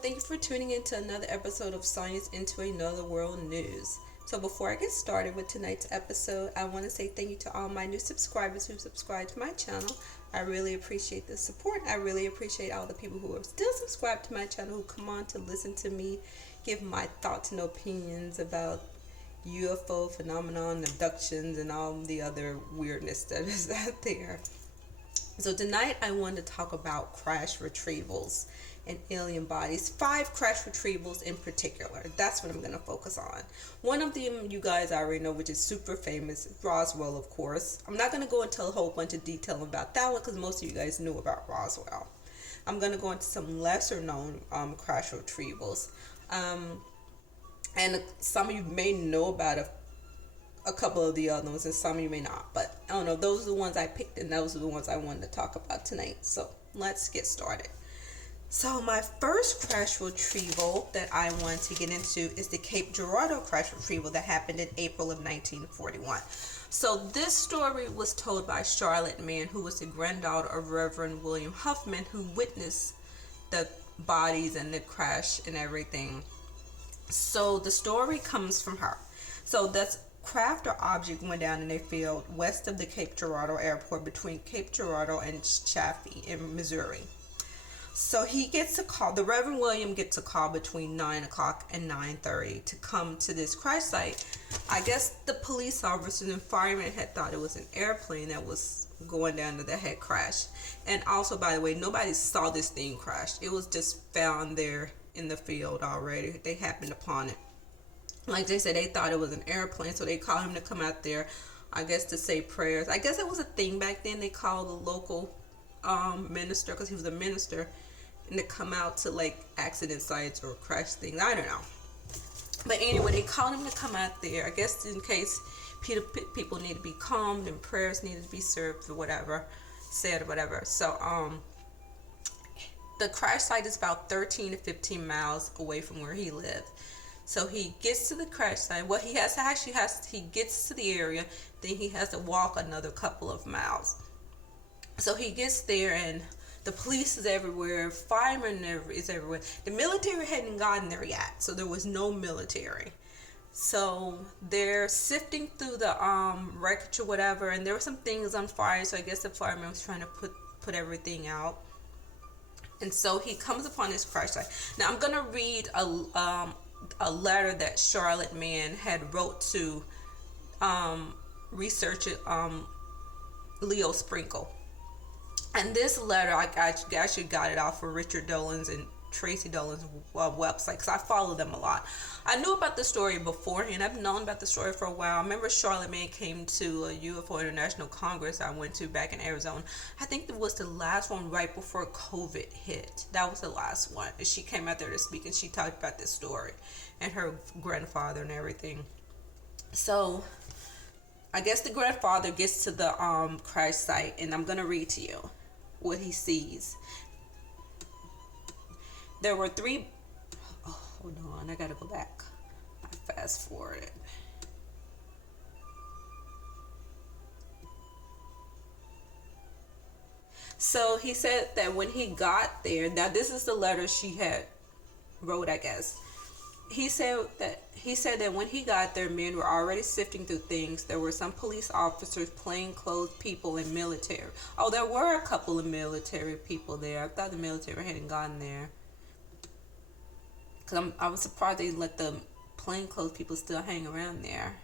and thank you for tuning in to another episode of Science into Another World News. So before I get started with tonight's episode, I want to say thank you to all my new subscribers who subscribed to my channel. I really appreciate the support. I really appreciate all the people who are still subscribed to my channel, who come on to listen to me give my thoughts and opinions about UFO phenomenon, abductions, and all the other weirdness that is out there. So tonight I want to talk about crash retrievals and alien bodies. 5 crash retrievals in particular. That's what I'm going to focus on. One of them you guys already know, which is super famous, Roswell, of course. I'm not going to go into a whole bunch of detail about that one because most of you guys knew about Roswell. I'm going to go into some lesser known crash retrievals. And some of you may know about a couple of the other ones, and some of you may not. But I don't know, those are the ones I picked, and those are the ones I wanted to talk about tonight. So let's get started. So my first crash retrieval that I want to get into is the Cape Girardeau crash retrieval that happened in April of 1941. So this story was told by Charlotte Mann, who was the granddaughter of Reverend William Huffman, who witnessed the bodies and the crash and everything. So the story comes from her. So that's craft or object went down in a field west of the Cape Girardeau airport between Cape Girardeau and Chaffee in Missouri. So he gets a call, the Reverend William gets a call between 9 o'clock and 9:30 to come to this crash site. I guess the police officers and firemen had thought it was an airplane that was going down that had crashed. And also, by the way, nobody saw this thing crash. It was just found there in the field already. They happened upon it. Like they said, they thought it was an airplane, so they called him to come out there, I guess, to say prayers. I guess it was a thing back then. They called the local minister, because he was a minister, and to come out to like accident sites or crash things. I don't know. But anyway, they called him to come out there, I guess in case people need to be calmed and prayers needed to be served or whatever, said or whatever. So the crash site is about 13 to 15 miles away from where he lived. So he gets to the crash site. Well, he gets to the area, then he has to walk another couple of miles. So he gets there, and the police is everywhere, firemen is everywhere. The military hadn't gotten there yet, so there was no military. So they're sifting through the wreckage or whatever, and there were some things on fire, so I guess the fireman was trying to put everything out. And so he comes upon this crash site. Now I'm gonna read a letter that Charlotte Mann had wrote to researcher Leo Sprinkle. And this letter, I actually got it off of Richard Dolan's and Tracy Dolan's website, because I follow them a lot. I knew about the story beforehand. I've known about the story for a while. I remember Charlotte Mann came to a UFO International Congress I went to back in Arizona. I think it was the last one right before COVID hit. That was the last one. And she came out there to speak, and she talked about this story and her grandfather and everything. So I guess the grandfather gets to the crash site, and I'm going to read to you what he sees. There were 3... Oh, hold on. I got to go back. I fast forwarded. So he said that when he got there... Now, this is the letter she had wrote, I guess. He said that when he got there, men were already sifting through things. There were some police officers, plainclothes people, and military. Oh, there were a couple of military people there. I thought the military hadn't gotten there, because I was surprised they let the plainclothes people still hang around there.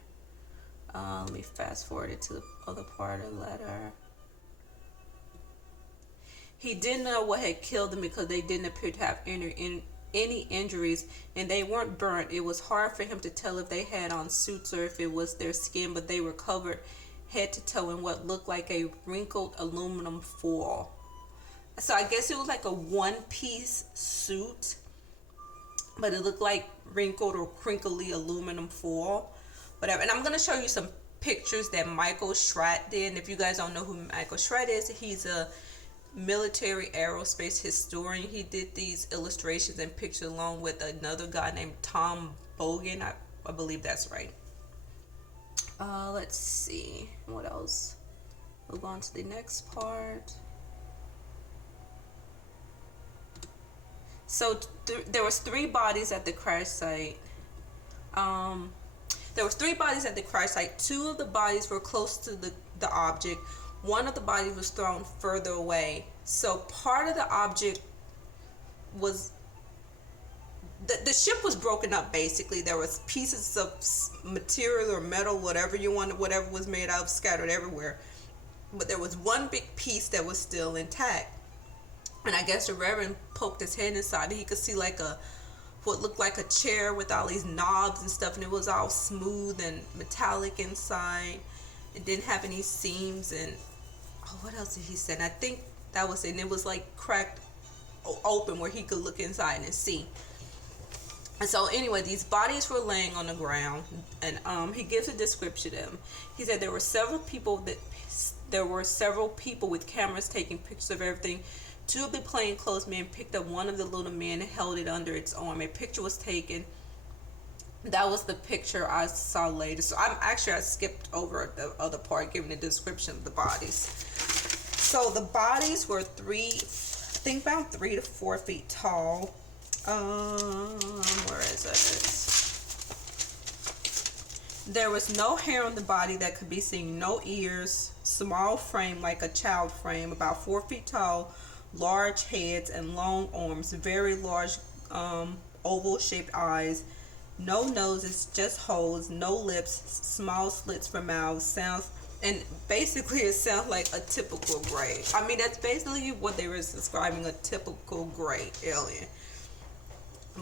Let me fast forward it to the other part of the letter. He didn't know what had killed them because they didn't appear to have any injuries, and they weren't burnt. It was hard for him to tell if they had on suits or if it was their skin, but they were covered head to toe in what looked like a wrinkled aluminum foil. So I guess it was like a one-piece suit, but it looked like wrinkled or crinkly aluminum foil, whatever. And I'm going to show you some pictures that Michael Schratt did. And if you guys don't know who Michael Schratt is, he's a military aerospace historian. He did these illustrations and pictures along with another guy named Tom Bogan. I believe that's right. Let's see what else. Move on to the next part. So there was 3 bodies at the crash site. There was 3 bodies at the crash site. 2 of the bodies were close to the object. One of the bodies was thrown further away. So part of the object was the ship was broken up. Basically, there was pieces of material or metal, whatever you wanted, whatever was made out of, scattered everywhere. But there was one big piece that was still intact. And I guess the Reverend poked his head inside and he could see like what looked like a chair with all these knobs and stuff, and it was all smooth and metallic inside. It didn't have any seams, and what else did he say? And I think that was it. And it was like cracked open where he could look inside and see. And so anyway, these bodies were laying on the ground, and he gives a description of them. He said there were several people with cameras taking pictures of everything. 2 of the plainclothes men picked up one of the little men and held it under its arm. A picture was taken. That was the picture I saw later. So I skipped over the other part, giving the description of the bodies. So the bodies were about 3 to 4 feet tall. Where is it? There was no hair on the body that could be seen, no ears, small frame like a child frame, about 4 feet tall, large heads and long arms, very large oval shaped eyes, no noses, just holes, no lips, small slits for mouths, sounds, and basically it sounds like a typical gray. I mean, that's basically what they were describing, a typical gray alien.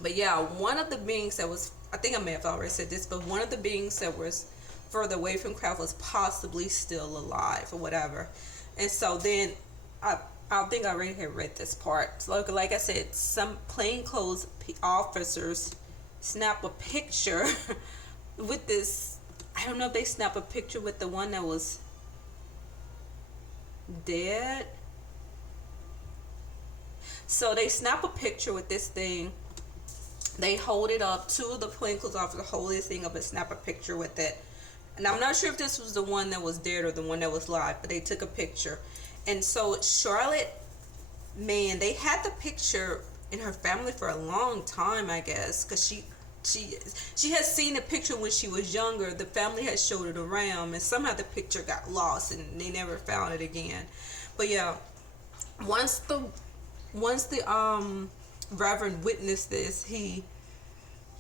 But yeah, one of the beings that was, I think I may have already said this, but one of the beings that was further away from craft was possibly still alive or whatever. And so then I think I already had read this part. So like I said, some plainclothes officers snap a picture with this. I don't know if they snap a picture with the one that was dead. So they snap a picture with this thing. They hold it up. 2 of the plainclothes officers hold this thing up and snap a picture with it. And I'm not sure if this was the one that was dead or the one that was live, but they took a picture. And so Charlotte, man, they had the picture in her family for a long time, I guess, because she had seen the picture when she was younger. The family had showed it around, and somehow the picture got lost and they never found it again. But yeah, once the Reverend witnessed this,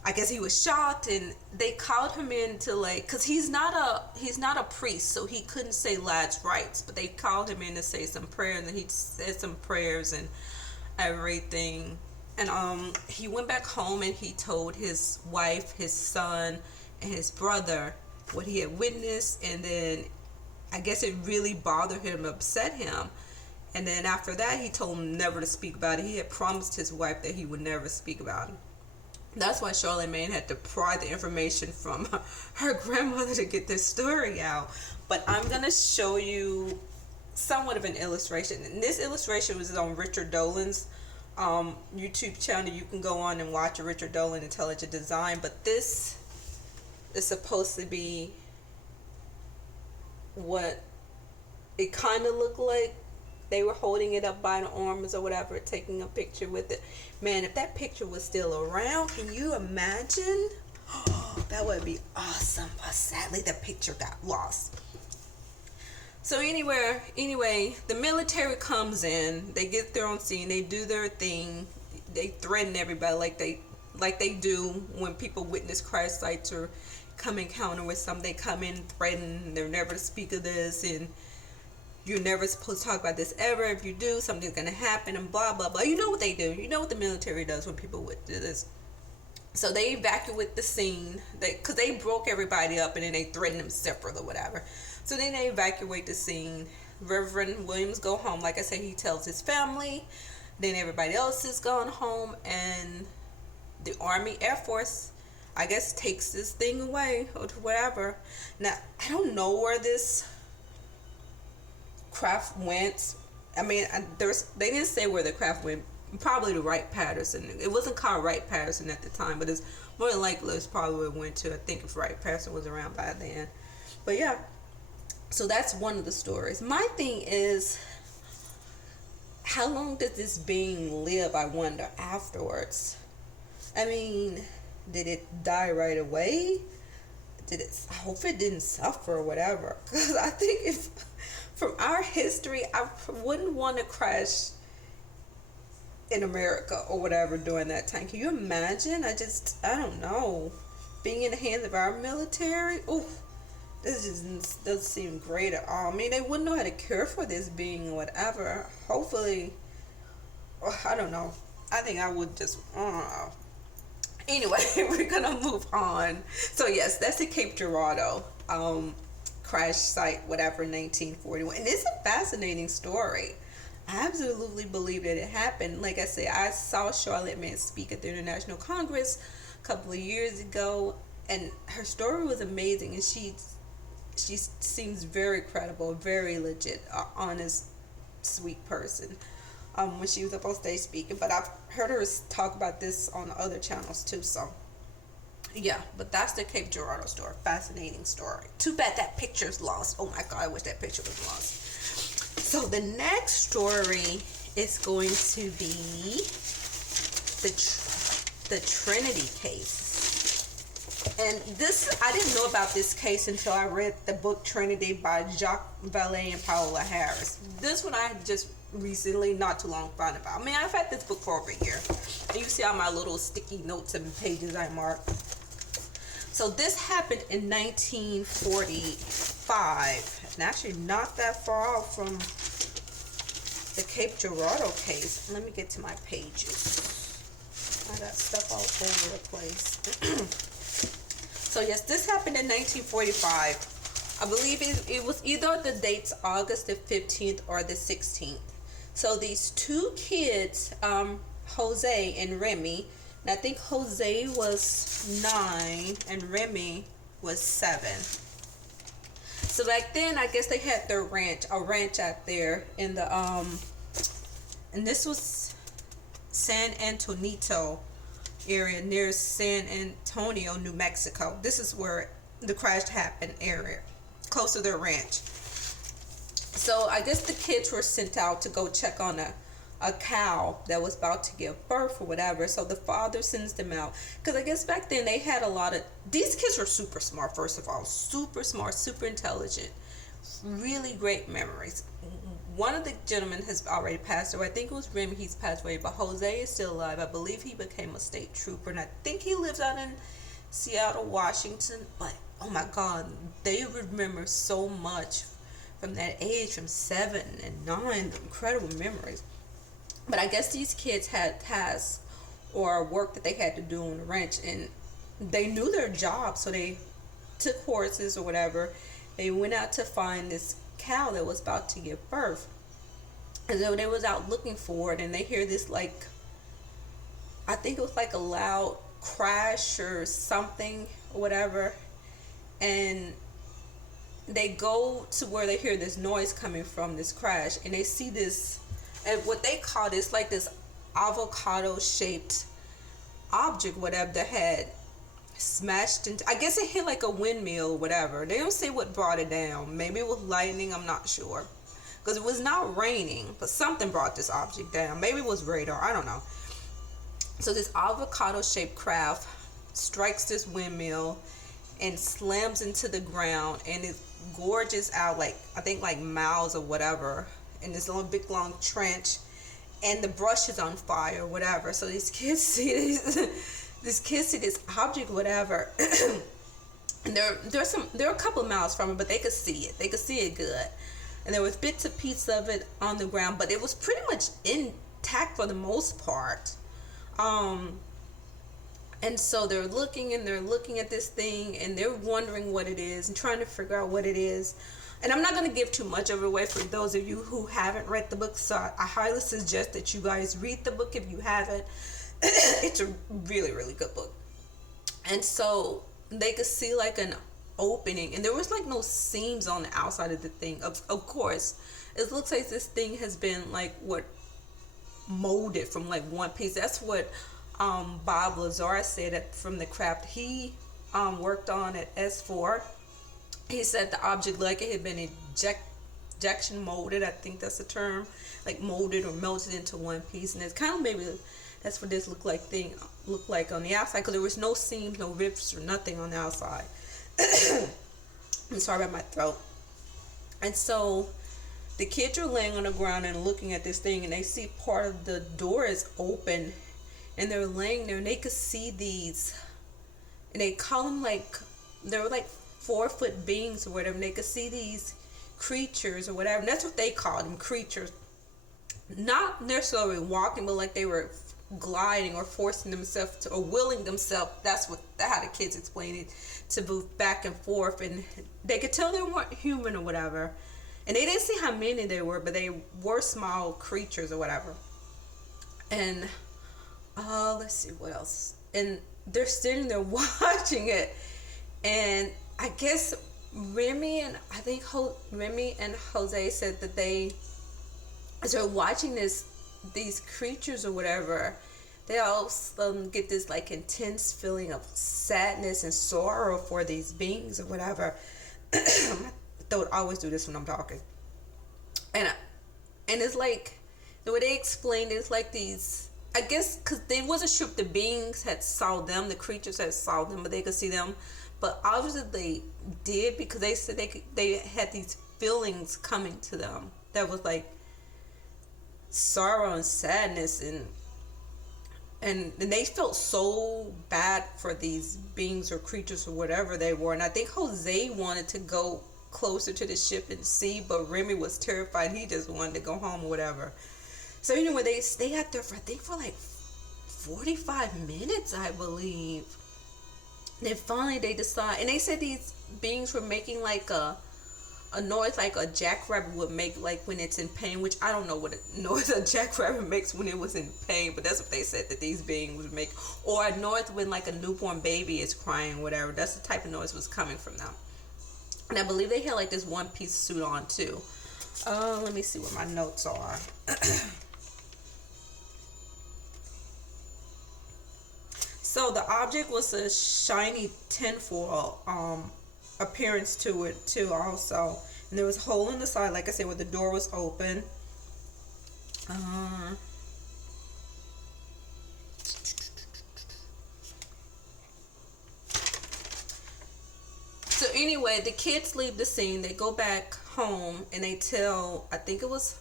I guess he was shocked, and they called him in to, like, because he's not a priest, so he couldn't say last rites, but they called him in to say some prayers, and he said some prayers and everything. And he went back home and he told his wife, his son, and his brother what he had witnessed, and then I guess it really bothered him, upset him. And then after that, he told him never to speak about it. He had promised his wife that he would never speak about it. That's why Charlemagne had to pry the information from her grandmother to get this story out. But I'm going to show you somewhat of an illustration. And this illustration was on Richard Dolan's YouTube channel. You can go on and watch Richard Dolan Intelligent Design. But this is supposed to be what it kind of looked like. They were holding it up by the arms or whatever, taking a picture with it. Man, if that picture was still around, can you imagine? Oh, that would be awesome. But sadly, the picture got lost. So anyway, the military comes in. They get there on scene. They do their thing. They threaten everybody like they do when people witness crash sites or come encounter with something. They come in, threaten. They're never to speak of this, and you're never supposed to talk about this ever. If you do, something's going to happen, and blah, blah, blah. You know what they do. You know what the military does when people do this. So they evacuate the scene, because they broke everybody up, and then they threaten them separate or whatever. So then they evacuate the scene. Reverend Williams go home. Like I said, he tells his family. Then everybody else is gone home, and the Army Air Force, I guess, takes this thing away or whatever. Now, I don't know where this craft went. I mean, they didn't say where the craft went. Probably to Wright-Patterson. It wasn't called Wright-Patterson at the time, but it's more than likely it's probably where it went to. I think if Wright-Patterson was around by then. But yeah, so that's one of the stories. My thing is, how long does this being live, I wonder, afterwards? I mean, did it die right away? I hope it didn't suffer or whatever. Because I think if, from our history, I wouldn't want to crash in America or whatever during that time. Can you imagine? I don't know. Being in the hands of our military, oh, this just doesn't seem great at all. I mean, they wouldn't know how to care for this being or whatever. Hopefully, I don't know. I think I would just, I don't know. Anyway, we're gonna move on. So yes, that's the Cape Girardeau crash site, whatever, 1941. And it's a fascinating story. I absolutely believe that it happened. Like I said, I saw Charlotte Mann speak at the International Congress a couple of years ago, and her story was amazing. And she seems very credible, very legit, honest, sweet person. When she was up on stage speaking, but I've heard her talk about this on other channels too. So yeah, but that's the Cape Girardeau story. Fascinating story. Too bad that picture's lost. Oh my God, I wish that picture was lost. So the next story is going to be the Trinity Case. And this, I didn't know about this case until I read the book Trinity by Jacques Vallée and Paola Harris. This one I had just recently, not too long, found about. I mean, I've had this book for over a year. And you see all my little sticky notes and pages I marked. So this happened in 1945. And actually not that far off from the Cape Girardeau case. Let me get to my pages. I got stuff all over the place. So yes, this happened in 1945. I believe it was either the dates August the 15th or the 16th. So these two kids, Jose and Remy, and I think Jose was 9 and Remy was 7. So back then, I guess they had their ranch out there in the and this was San Antonio area near San Antonio, New Mexico. This is where the crash happened area, close to their ranch. So I guess the kids were sent out to go check on a cow that was about to give birth or whatever. So the father sends them out because I guess back then they had a lot of, these kids were super smart. First of all, super smart, super intelligent, really great memories. One of the gentlemen has already passed away. I think it was Remy, he's passed away, but Jose is still alive. I believe he became a state trooper, and I think he lives out in Seattle, Washington. But oh my God, they remember so much from that age, from 7 and 9, incredible memories. But I guess these kids had tasks or work that they had to do on the ranch, and they knew their job, so they took horses or whatever. They went out to find this cow that was about to give birth, and so they was out looking for it, and they hear this, like, I think it was like a loud crash or something or whatever, and they go to where they hear this noise coming from, this crash, and they see this, and what they call this, like this avocado shaped object, whatever, that had smashed into, I guess it hit like a windmill or whatever. They don't say what brought it down. Maybe it was lightning, I'm not sure, because it was not raining, but something brought this object down. Maybe it was radar, I don't know. So this avocado shaped craft strikes this windmill and slams into the ground, and it gorges out, like, I think like miles or whatever, in this little big long trench, and the brush is on fire or whatever. So these kids see this object, whatever, and they're a couple of miles from it, but they could see it. They could see it good, and there was bits and pieces of it on the ground, but it was pretty much intact for the most part. And so they're looking at this thing, and they're wondering what it is and trying to figure out what it is. And I'm not going to give too much of it away for those of you who haven't read the book, so I highly suggest that you guys read the book if you haven't. It's a really, really good book. And so they could see like an opening, and there was like no seams on the outside of the thing. Of course, it looks like this thing has been like molded from like one piece. That's what Bob Lazar said that from the craft he worked on at S4. He said the object, like it had been injection molded. I think that's the term, like molded or melted into one piece. And it's kind of maybe that's what this looked like on the outside, because there was no seams, no rips, or nothing on the outside. I'm sorry about my throat. And so the kids are laying on the ground and looking at this thing, and they see part of the door is open, and they're laying there, and they could see these, and they call them like, they were like 4-foot beings or whatever, and they could see these creatures or whatever, and that's what they called them, creatures. Not necessarily walking, but like they were gliding or forcing themselves to, or willing themselves, that's how the kids explained it, to move back and forth, and they could tell they weren't human or whatever, and they didn't see how many they were, but they were small creatures or whatever. And let's see what else, and they're sitting there watching it, and I guess Remy and Jose said that they, as they're watching these creatures or whatever, they all get this like intense feeling of sadness and sorrow for these beings or whatever. My throat always do this when I'm talking. And it's like, the way they explained it, it's like these, I guess, because they wasn't sure if the beings had saw them, the creatures had saw them, but they could see them. But obviously they did, because they said they had these feelings coming to them that was like sorrow and sadness, and they felt so bad for these beings or creatures or whatever they were. And I think Jose wanted to go closer to the ship and see, but Remy was terrified. He just wanted to go home or whatever. So anyway, they stay out there for, I think, for like 45 minutes, I believe. And then finally they decide, and they said these beings were making like a noise like a jackrabbit would make, like when it's in pain, which I don't know what a noise a jackrabbit makes when it was in pain, but that's what they said that these beings would make. Or a noise when like a newborn baby is crying, whatever. That's the type of noise was coming from them. And I believe they had like this one-piece suit on too. Let me see what my notes are. So the object was a shiny tinfoil appearance to it too also. And there was a hole in the side, like I said, where the door was open. So anyway, the kids leave the scene. They go back home and they tell, I think it was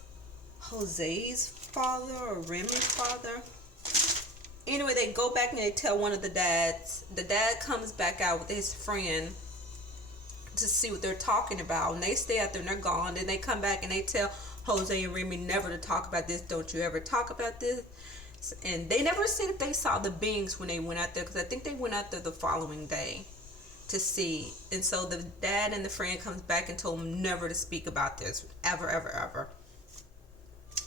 Jose's father or Remy's father. Anyway, they go back and they tell one of the dads. The dad comes back out with his friend to see what they're talking about, and they stay out there and they're gone. Then they come back and they tell Jose and Remy never to talk about this. Don't you ever talk about this. And they never said if they saw the beings when they went out there, because I think they went out there the following day to see. And so the dad and the friend comes back and told them never to speak about this ever, ever, ever.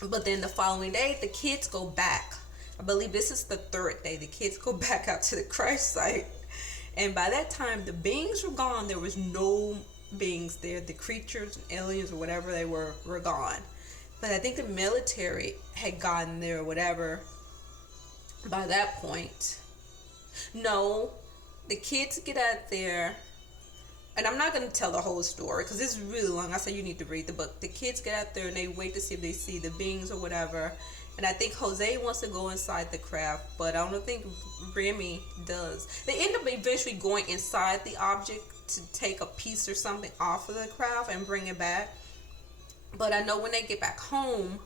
But then the following day, the kids go back. I believe this is the third day. The kids go back out to the crash site. And by that time, the beings were gone. There was no beings there. The creatures, aliens, or whatever they were gone. But I think the military had gotten there or whatever by that point. No, the kids get out there. And I'm not going to tell the whole story because it's really long. I said you need to read the book. The kids get out there and they wait to see if they see the beings or whatever. And I think Jose wants to go inside the craft, but I don't think Remy does. They end up eventually going inside the object to take a piece or something off of the craft and bring it back. But I know when they get back home,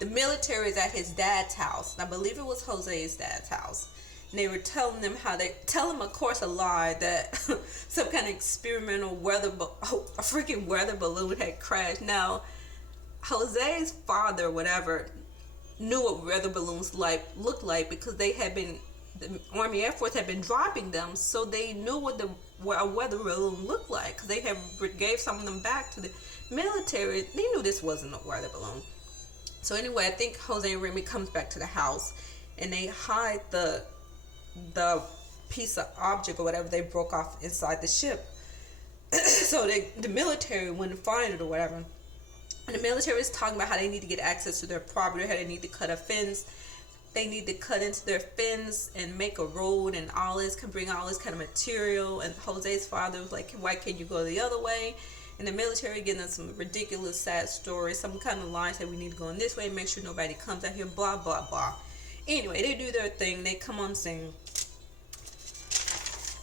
the military is at his dad's house. And I believe it was Jose's dad's house. And they were telling them tell him, of course, a lie that some kind of experimental a freaking weather balloon had crashed. Now, Jose's father, whatever, knew what weather balloons looked like because the Army Air Force had been dropping them, so they knew what a weather balloon looked like because they had gave some of them back to the military. They knew this wasn't a weather balloon. So anyway, I think Jose and Remy comes back to the house and they hide the piece of object or whatever they broke off inside the ship. So the military wouldn't find it or whatever. And the military is talking about how they need to get access to their property, how they need to cut a fence. They need to cut into their fence and make a road and all this, can bring all this kind of material. And Jose's father was like, why can't you go the other way? in the military, getting us some ridiculous sad stories, some kind of lines that we need to go in this way, make sure nobody comes out here, blah blah blah. Anyway, they do their thing, they come on scene.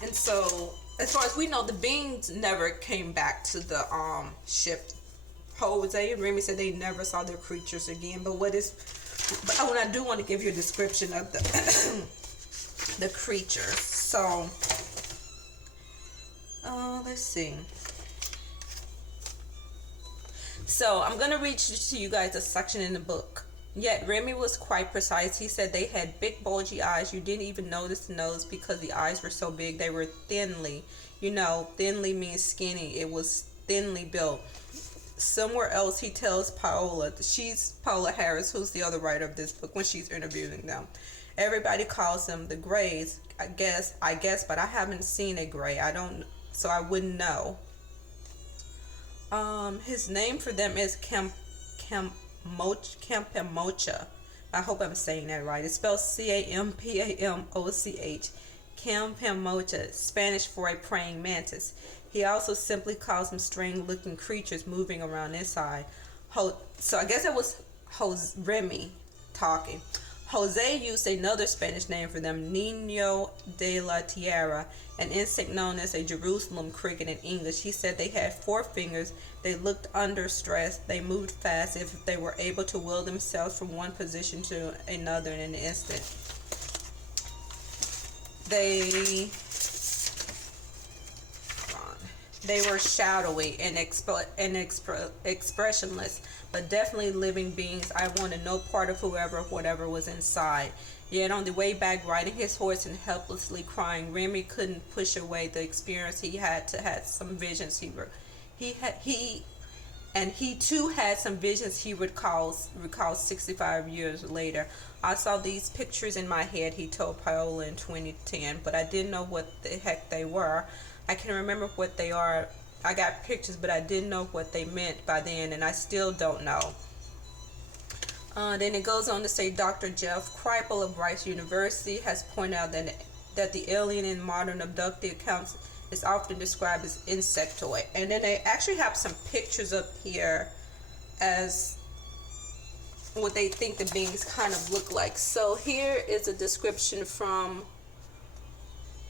And so as far as we know, the beings never came back to the ship. Jose and Remy said they never saw their creatures again. But I do want to give you a description of the the creatures. So let's see. So I'm gonna read to you guys a section in the book. Yet Remy was quite precise. He said they had big bulgy eyes. You didn't even notice the nose because the eyes were so big. They were thinly, thinly means skinny. It was thinly built. Somewhere else he tells Paola, she's Paola Harris, who's the other writer of this book, when she's interviewing them. Everybody calls them the Greys, I guess, but I haven't seen a Grey. So I wouldn't know. His name for them is Campamocha. I hope I'm saying that right. It's spelled Campamoch. Campamocha, Spanish for a praying mantis. He also simply calls them strange looking creatures moving around inside. So I guess it was Remy talking. Jose used another Spanish name for them, Niño de la Tierra, an insect known as a Jerusalem cricket in English. He said they had 4 fingers. They looked under stress. They moved fast if they were able to will themselves from one position to another in an instant. They were shadowy and expressionless, but definitely living beings. I wanted no part of whatever was inside. Yet on the way back, riding his horse and helplessly crying, Remy couldn't push away the experience. He had some visions. He too had some visions he recalls 65 years later. I saw these pictures in my head, he told Paola in 2010, but I didn't know what the heck they were. I can remember what they are. I got pictures, but I didn't know what they meant by then, and I still don't know. Then it goes on to say Dr. Jeff Kripal of Rice University has pointed out that the alien in modern abductee accounts is often described as insectoid. And then they actually have some pictures up here as what they think the beings kind of look like. So here is a description from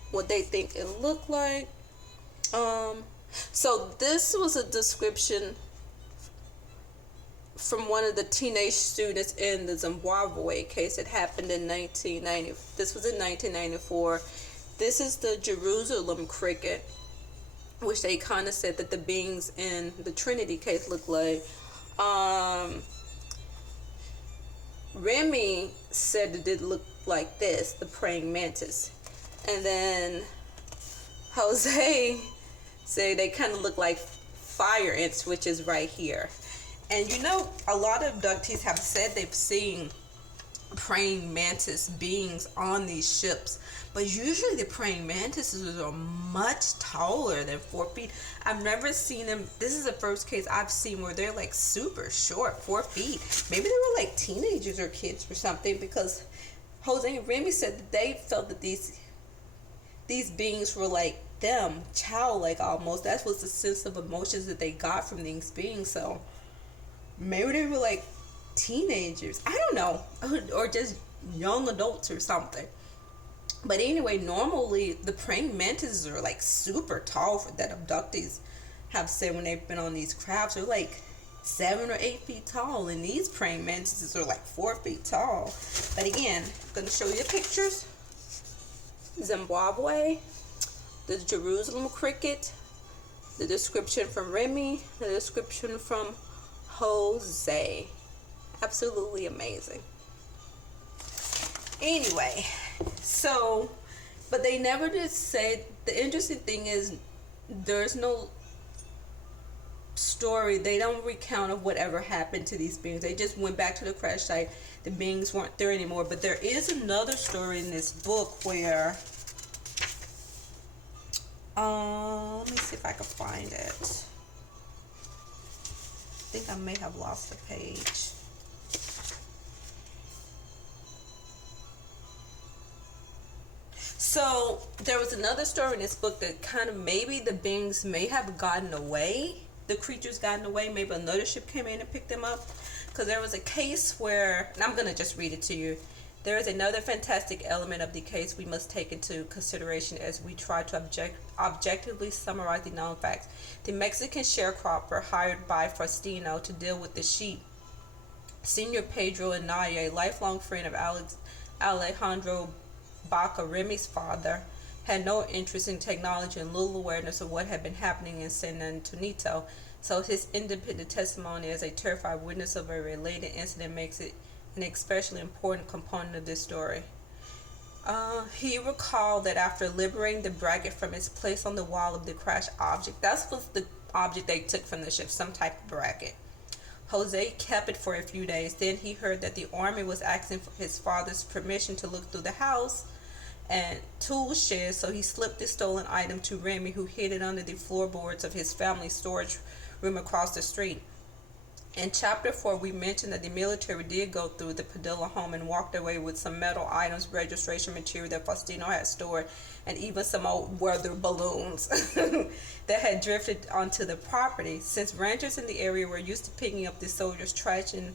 what they think it looked like. So this was a description from one of the teenage students in the Zimbabwe case. It happened in 1990. This was in 1994. This is the Jerusalem cricket, which they kind of said that the beings in the Trinity case look like. Remy said it did look like this, the praying mantis. And then Jose said they kind of look like fire ants, which is right here. And a lot of abductees have said they've seen praying mantis beings on these ships, but usually the praying mantises are much taller than 4 feet. I've never seen them. This is the first case I've seen where they're like super short, 4 feet. Maybe they were like teenagers or kids or something, because Jose and Remy said that they felt that these beings were like them, childlike almost. That was the sense of emotions that they got from these beings. So maybe they were like teenagers, I don't know, or just young adults or something. But anyway, normally the praying mantises are like super tall that abductees have said when they've been on these crafts. They're like 7 or 8 feet tall, and these praying mantises are like 4 feet tall. But again, I'm going to show you the pictures. Zimbabwe, the Jerusalem cricket, the description from Remy, the description from Jose. Absolutely amazing. Anyway, so, but they never did say, the interesting thing is there's no story, they don't recount of whatever happened to these beings. They just went back to the crash site. The beings weren't there anymore. But there is another story in this book where let me see if I can find it. I think I may have lost the page. So there was another story in this book that kind of maybe the beings may have gotten away. the creatures got in the way, maybe another ship came in and picked them up. Because there was a case where, and I'm going to just read it to you. There is another fantastic element of the case we must take into consideration as we try to objectively summarize the known facts. The Mexican sharecropper hired by Faustino to deal with the sheep, Senor Pedro Anaya, a lifelong friend of Alejandro Baca, Remy's father, had no interest in technology and little awareness of what had been happening in San Antonio. So his independent testimony as a terrified witness of a related incident makes it an especially important component of this story. He recalled that after liberating the bracket from its place on the wall of the crash object, that was the object they took from the ship, some type of bracket. Jose kept it for a few days. Then he heard that the army was asking for his father's permission to look through the house and tool shed, so he slipped the stolen item to Remy, who hid it under the floorboards of his family's storage room across the street. In chapter 4, we mentioned that the military did go through the Padilla home and walked away with some metal items, registration material that Faustino had stored, and even some old weather balloons that had drifted onto the property. Since ranchers in the area were used to picking up the soldiers' trash in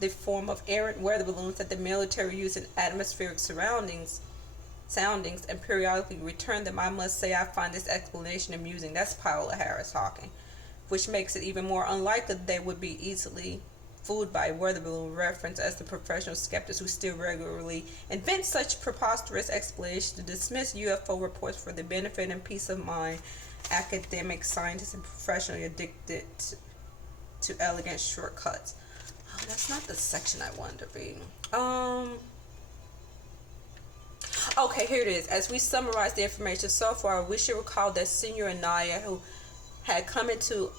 the form of errant weather balloons that the military used in atmospheric soundings and periodically returned them, I must say I find this explanation amusing. That's Paola Harris talking. Which makes it even more unlikely that they would be easily fooled by a weather balloon reference, as the professional skeptics who still regularly invent such preposterous explanations to dismiss UFO reports for the benefit and peace of mind, academics, scientists, and professionally addicted to elegant shortcuts. Oh, that's not the section I wanted to read. Okay, here it is. As we summarize the information so far, we should recall that Senor Anaya, who had come into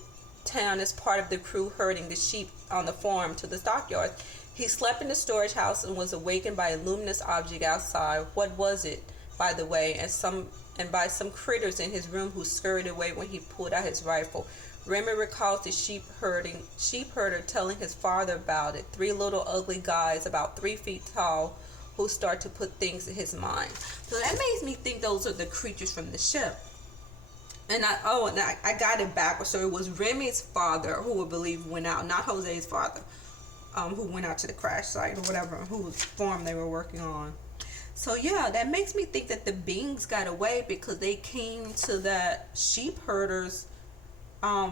town as part of the crew herding the sheep on the farm to the stockyards. He slept in the storage house and was awakened by a luminous object outside. What was it, by the way, and by some critters in his room who scurried away when he pulled out his rifle. Remy recalls the sheep herder telling his father about it. 3 little ugly guys about 3 feet tall who start to put things in his mind. So that makes me think those are the creatures from the ship. And I got it backwards. So it was Remy's father who we believe went out, not Jose's father, who went out to the crash site or whatever, whose farm they were working on. So yeah, that makes me think that the beings got away because they came to that sheep herder's, I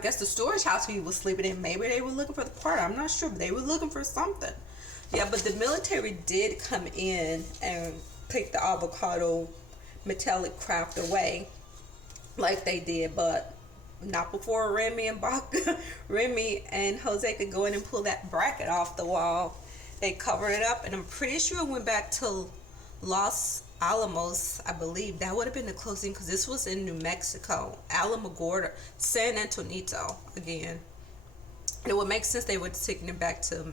guess the storage house he was sleeping in. Maybe they were looking for the part. I'm not sure, but they were looking for something. Yeah, but the military did come in and take the avocado metallic craft away like they did, but not before Remy and Jose could go in and pull that bracket off the wall. They covered it up, and I'm pretty sure it went back to Los Alamos. I believe that would have been the closing, because this was in New Mexico. Alamogordo, San Antonio again. And it would make sense they would taking it back to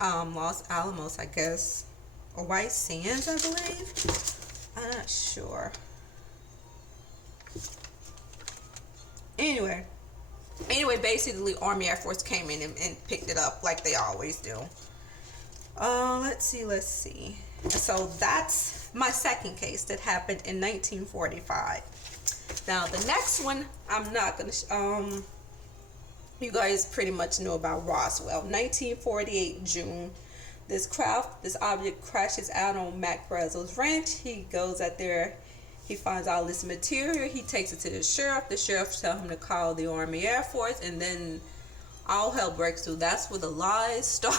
Los Alamos, I guess, or White Sands, I believe. I'm not sure. Anyway, basically Army Air Force came in and picked it up like they always do. Let's see. So that's my second case that happened in 1945. Now the next one, I'm not gonna. You guys pretty much know about Roswell. 1948 June. This object crashes out on Mac Brazel's ranch. He goes out there. He finds all this material. He takes it to the sheriff. The sheriff tells him to call the Army Air Force, and then all hell breaks loose. That's where the lies start.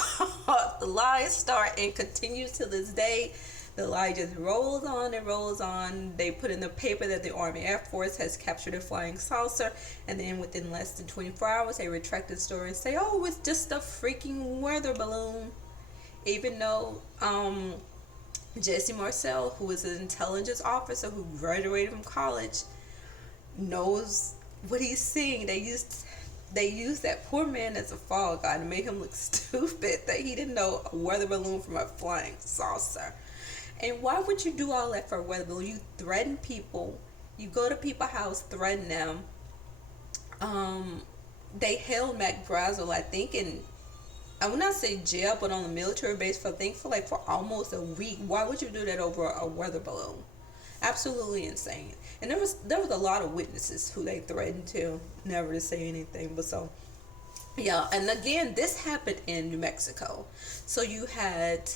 The lies start and continues to this day. The lie just rolls on and rolls on. They put in the paper that the Army Air Force has captured a flying saucer, and then within less than 24 hours, they retract the story and say, "Oh, it's just a freaking weather balloon." Even though Jesse Marcel, who is an intelligence officer who graduated from college, knows what he's seeing. They used that poor man as a fall guy to make him look stupid, that he didn't know a weather balloon from a flying saucer. And why would you do all that for a weather balloon? You threaten people. You go to people's house, threaten them. They held Mac Brazel, I think, in, I would not say jail, but on the military base for almost a week. Why would you do that over a weather balloon? Absolutely insane. And there was a lot of witnesses who they threatened to never to say anything. But so yeah, and again, this happened in New Mexico. So you had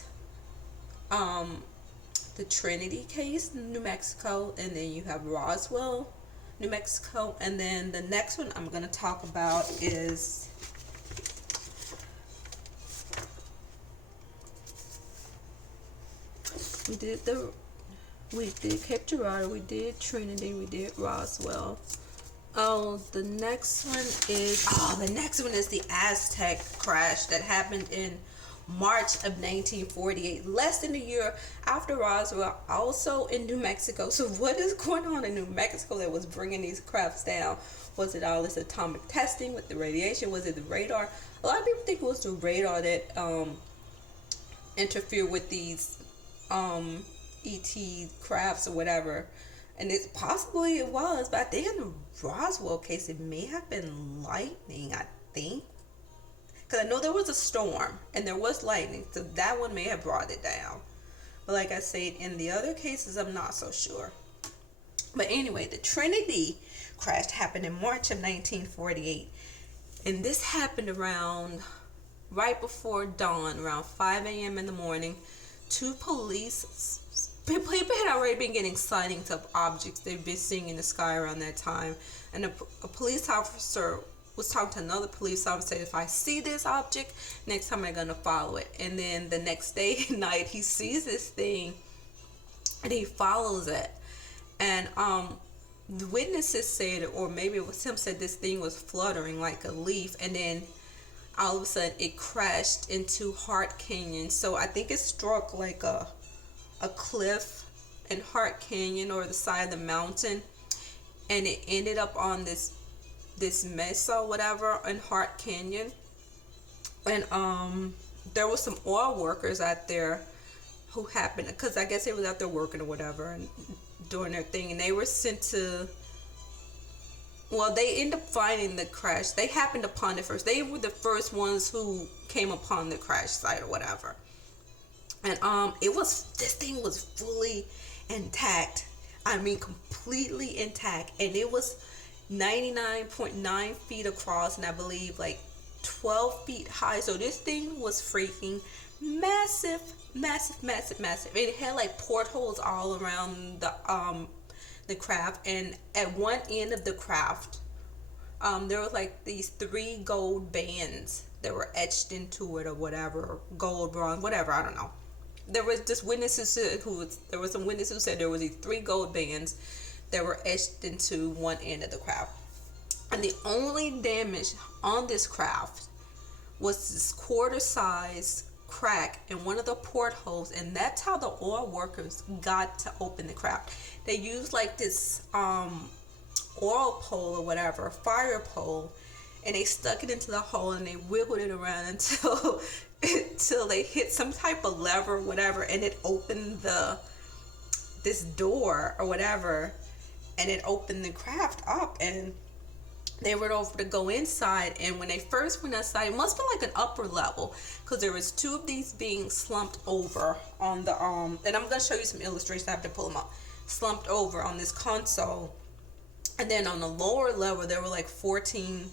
um the Trinity case in New Mexico, and then you have Roswell, New Mexico, and then the next one I'm gonna talk about is we did the we did Cape Girardeau, we did Trinity, we did Roswell. Oh, the next one is the Aztec crash that happened in March of 1948, less than a year after Roswell, also in New Mexico. So what is going on in New Mexico that was bringing these crafts down? Was it all this atomic testing with the radiation? Was it the radar? A lot of people think it was the radar that interfered with these ET crafts or whatever. And it's possibly it was, but I think in the Roswell case, it may have been lightning, I think. Because I know there was a storm and there was lightning, so that one may have brought it down. But like I said, in the other cases, I'm not so sure. But anyway, the Trinity crash happened in March of 1948. And this happened around right before dawn, around 5 a.m. in the morning. People had already been getting sightings of objects they've been seeing in the sky around that time. And a police officer was talking to another police officer, said, if I see this object, next time I'm gonna follow it. And then the next day night, he sees this thing and he follows it. And the witnesses said, or maybe it was him, said this thing was fluttering like a leaf, and then all of a sudden it crashed into Hart Canyon. So I think it struck like a cliff in Hart Canyon or the side of the mountain, and it ended up on this mesa or whatever in Hart Canyon. And there was some oil workers out there who happened, because I guess they was out there working or whatever and doing their thing, and they were sent to, well, they ended up finding the crash. They happened upon it first. They were the first ones who came upon the crash site or whatever. And this thing was fully intact. I mean, completely intact. And it was 99.9 feet across, and I believe like 12 feet high. So this thing was freaking massive. It had like portholes all around the craft, and at one end of the craft, there was like these 3 gold bands that were etched into it or whatever, gold, bronze, whatever, I don't know. There was just witnesses there were some witnesses who said there was these 3 gold bands that were etched into one end of the craft. And the only damage on this craft was this quarter-size crack in one of the portholes, and that's how the oil workers got to open the craft. They used like this oil pole or whatever, fire pole, and they stuck it into the hole and they wiggled it around until they hit some type of lever or whatever, and it opened this door or whatever, and it opened the craft up, and they were over to go inside. And when they first went inside, it must have been like an upper level, because there was 2 of these being slumped over on the and I'm gonna show you some illustrations. I have to pull them up. Slumped over on this console, and then on the lower level there were like 14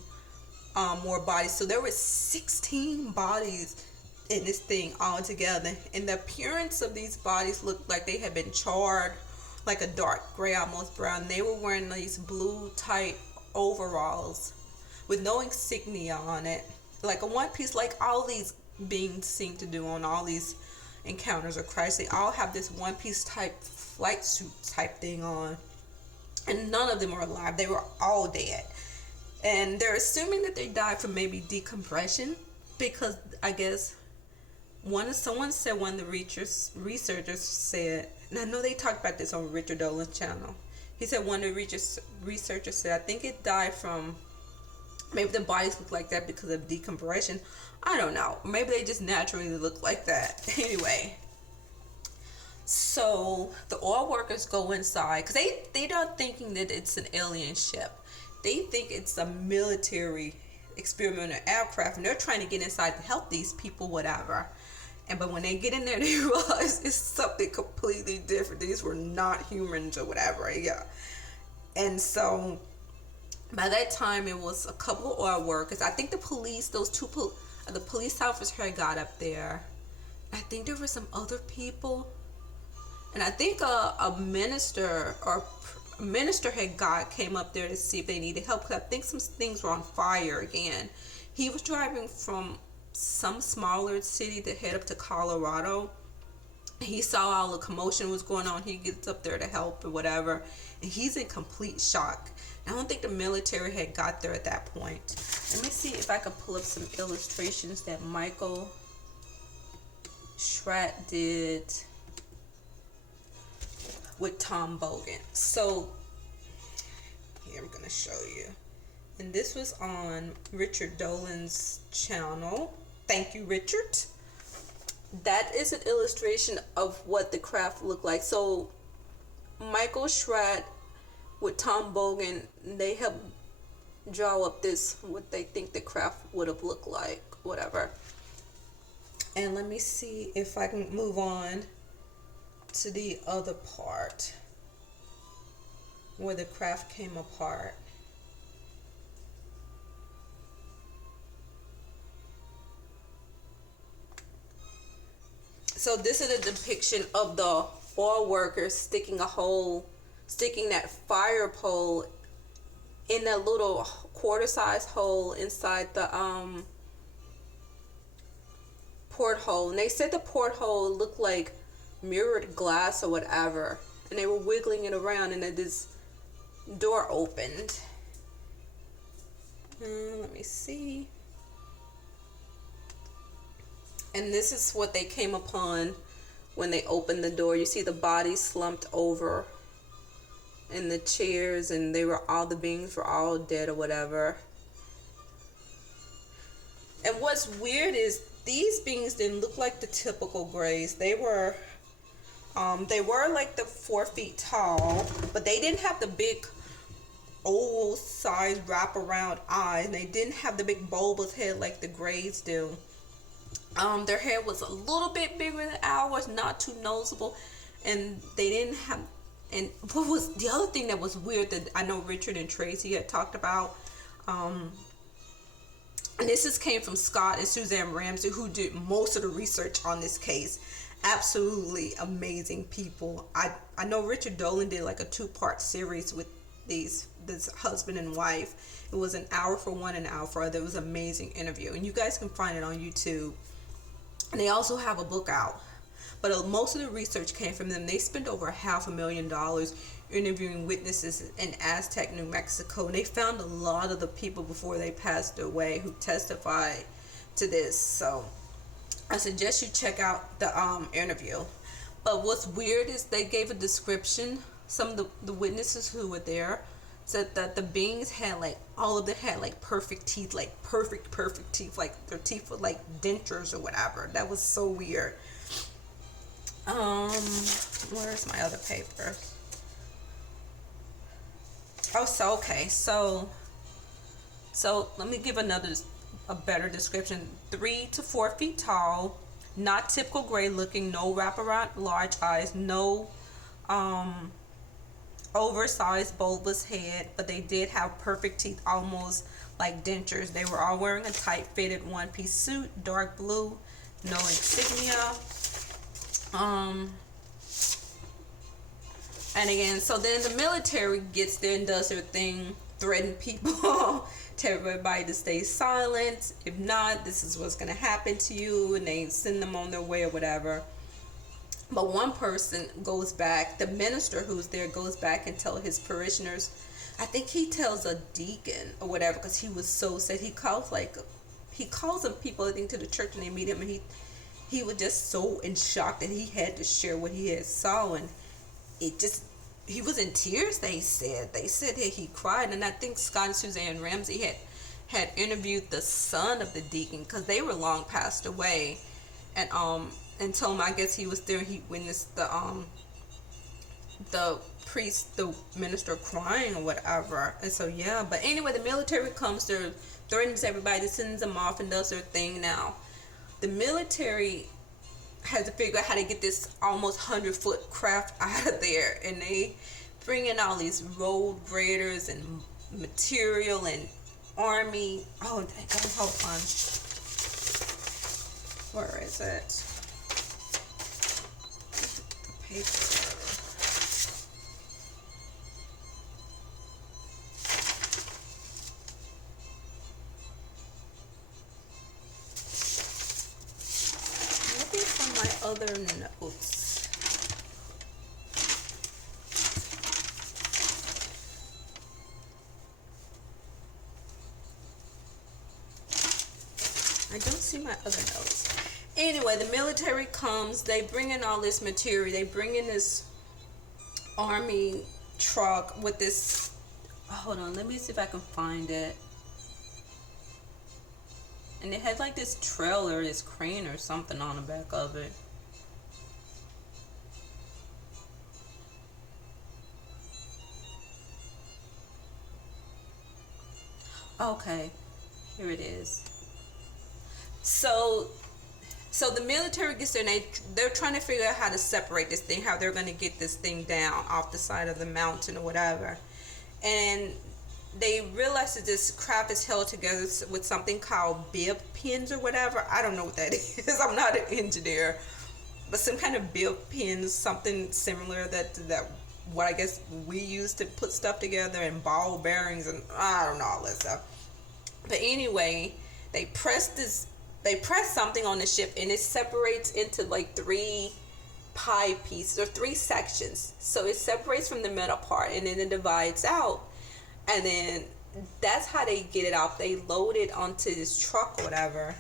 more bodies. So there were 16 bodies in this thing all together, and the appearance of these bodies looked like they had been charred, like a dark gray, almost brown. They were wearing these blue tight overalls with no insignia on it, like a one piece, like all these beings seem to do on all these encounters of Christ. They all have this one piece type flight suit type thing on, and none of them are alive. They were all dead, and they're assuming that they died from maybe decompression, because I guess someone said, one of the researchers said, and I know they talked about this on Richard Dolan's channel. He said one of the researchers said, I think it died from, maybe the bodies look like that because of decompression. I don't know. Maybe they just naturally look like that. Anyway, so the oil workers go inside, because they're not thinking that it's an alien ship. They think it's a military experimental aircraft, and they're trying to get inside to help these people, whatever. But when they get in there, they realize it's something completely different. These were not humans or whatever. Yeah. And so by that time, it was a couple of oil workers. I think the police, the police officers had got up there. I think there were some other people, and I think a minister came up there to see if they needed help, because I think some things were on fire again. He was driving from some smaller city to head up to Colorado. He saw all the commotion was going on. He gets up there to help or whatever, and he's in complete shock. I don't think the military had got there at that point. Let me see if I can pull up some illustrations that Michael Schratt did with Tom Bogan. So here, I'm going to show you. And this was on Richard Dolan's channel. Thank you, Richard. That is an illustration of what the craft looked like. So Michael Schratt with Tom Bogan, they helped draw up this, what they think the craft would have looked like, whatever. And let me see if I can move on to the other part where the craft came apart. So this is a depiction of the oil workers sticking that fire pole in that little quarter-sized hole inside the porthole. And they said the porthole looked like mirrored glass or whatever. And they were wiggling it around, and then this door opened. Let me see. And this is what they came upon when they opened the door. You see the bodies slumped over in the chairs, and all the beings were all dead or whatever. And what's weird is these beings didn't look like the typical grays. They were like the 4 feet tall, but they didn't have the big oval size wraparound eyes, and they didn't have the big bulbous head like the grays do. Their head was a little bit bigger than ours, not too noticeable, and they didn't have. And what was the other thing that was weird that I know Richard and Tracy had talked about? And this came from Scott and Suzanne Ramsey, who did most of the research on this case. Absolutely amazing people. I know Richard Dolan did like a 2-part series with this husband and wife. It was an hour for one, an hour for other. It was an amazing interview, and you guys can find it on YouTube. And they also have a book out. But most of the research came from them. They spent over $500,000 interviewing witnesses in Aztec, New Mexico. And they found a lot of the people before they passed away who testified to this. So I suggest you check out the interview. But what's weird is they gave a description. Some of the witnesses who were there said that the beings had all of them had perfect teeth, perfect teeth, like their teeth were like dentures or whatever. That was so weird. Where's my other paper? Oh, so okay, so let me give a better description. 3 to 4 feet tall, not typical gray looking, no wraparound large eyes, no oversized bulbous head, but they did have perfect teeth, almost like dentures. They were all wearing a tight fitted one-piece suit, dark blue, no insignia. And again, so then the military gets there and does their thing, threaten people, tell everybody to stay silent. If not, this is what's going to happen to you, and they send them on their way or whatever. But one person goes back, the minister who's there goes back and tells his parishioners, I think he tells a deacon or whatever, because he was so sad. He calls them people, I think, to the church, and they meet him, and he was just so in shock that he had to share what he had saw, and he was in tears. They said that he cried. And I think Scott and Suzanne Ramsey had interviewed the son of the deacon, because they were long passed away, and told him, I guess he was there, he witnessed the priest, the minister crying or whatever. And so yeah, but anyway, the military comes there, threatens everybody, sends them off, and does their thing. Now the military had to figure out how to get this almost 100-foot craft out of there, and they bring in all these road graders and material and army. Oh, hold on. Where is it? The paper. Looking for my other notes. I don't see my other notes. Anyway, the military comes. They bring in all this material. They bring in this army truck with this. Hold on, let me see if I can find it. And it had like this trailer, this crane or something on the back of it. Okay, here it is. So the military gets there, and they're trying to figure out how to separate this thing, how they're going to get this thing down off the side of the mountain or whatever. And they realize that this craft is held together with something called bib pins or whatever. I don't know what that is. I'm not an engineer. But some kind of bib pins, something similar that what I guess we use to put stuff together, and ball bearings, and I don't know all that stuff. But anyway, they press something on the ship, and it separates into like 3 pie pieces or 3 sections. So it separates from the metal part, and then it divides out, and then that's how they get it out. They load it onto this truck or whatever,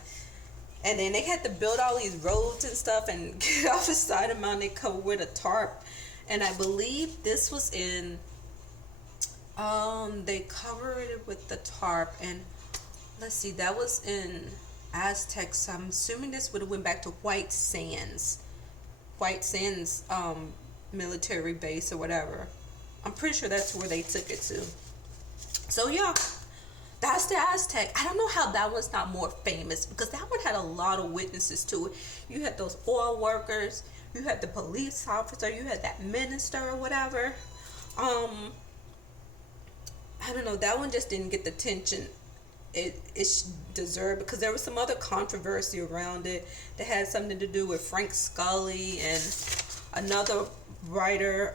and then they had to build all these roads and stuff and get it off the side of the mountain. They covered with a tarp, and I believe this was in they covered it with the tarp, and let's see, that was in Aztec, so I'm assuming this would have went back to White Sands military base or whatever. I'm pretty sure that's where they took it to. So yeah, that's the Aztec. I don't know how that one's not more famous, because that one had a lot of witnesses to it. You had those oil workers, you had the police officer, you had that minister or whatever. I don't know, that one just didn't get the attention it deserved, because there was some other controversy around it that had something to do with Frank Scully and another writer,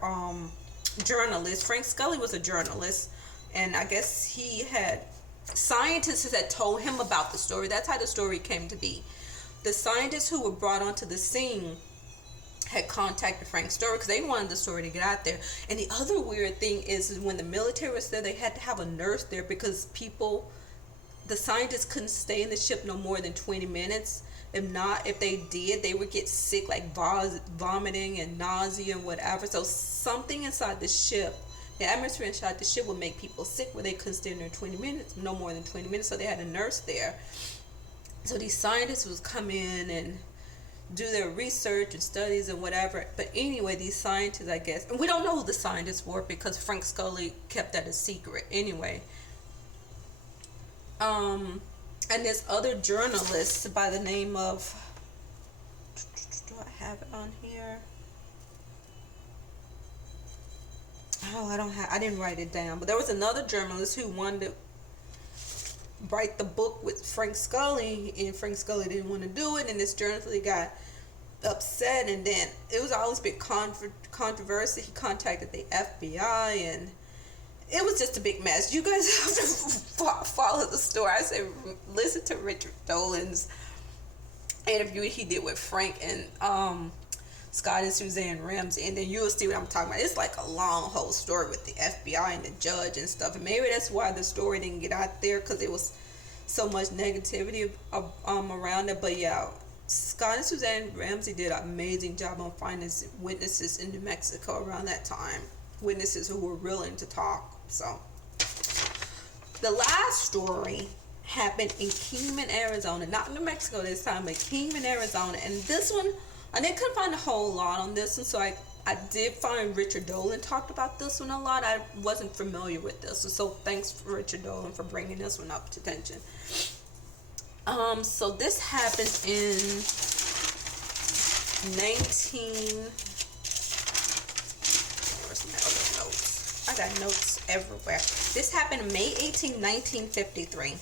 journalist. Frank Scully was a journalist, and I guess he had scientists that told him about the story. That's how the story came to be. The scientists who were brought onto the scene had contacted Frank Story because they wanted the story to get out there. And the other weird thing is when the military was there, they had to have a nurse there, because the scientists couldn't stay in the ship no more than 20 minutes. If they did, they would get sick, like vomiting and nausea and whatever. So something inside the ship, the atmosphere inside the ship, would make people sick where they couldn't stay in there 20 minutes, no more than 20 minutes. So they had a nurse there. So these scientists would come in and do their research and studies and whatever. But anyway, these scientists, I guess, and we don't know who the scientists were because Frank Scully kept that a secret anyway. And this other journalist by the name of, do I have it on here? Oh, I didn't write it down. But there was another journalist who wanted to write the book with Frank Scully, and Frank Scully didn't want to do it, and this journalist got upset, and then it was always big controversy. He contacted the FBI, and it was just a big mess. You guys have to follow the story. I say listen to Richard Dolan's interview he did with Frank and Scott and Suzanne Ramsey, and then you'll see what I'm talking about. It's like a long whole story with the FBI and the judge and stuff, and maybe that's why the story didn't get out there, because it was so much negativity around it. But yeah, Scott and Suzanne Ramsey did an amazing job on finding witnesses in New Mexico around that time, witnesses who were willing to talk. So the last story happened in Kingman, Arizona, not New Mexico this time, but Kingman, Arizona. And this one, I couldn't find a whole lot on this one, so I did find Richard Dolan talked about this one a lot. I wasn't familiar with this, so thanks for Richard Dolan for bringing this one up to attention. So this happened in Where's my other notes? I got notes everywhere. This happened May 18, 1953.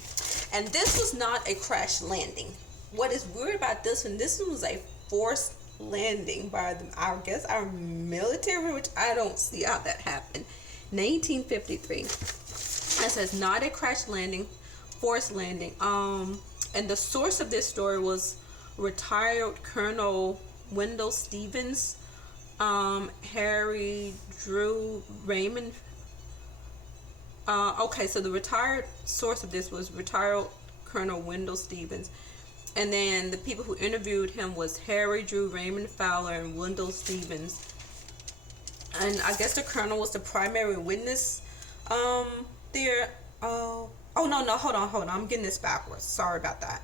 And this was not a crash landing. What is weird about this one, this was a forced landing by I guess our military, which I don't see how that happened. 1953. It says not a crash landing, forced landing. And the source of this story was retired Colonel Wendell Stevens, Harry Drew Raymond. Okay, so the retired source of this was retired Colonel Wendell Stevens. And then the people who interviewed him was Harry Drew Raymond Fowler and Wendell Stevens. And I guess the colonel was the primary witness there. No, hold on. I'm getting this backwards. Sorry about that.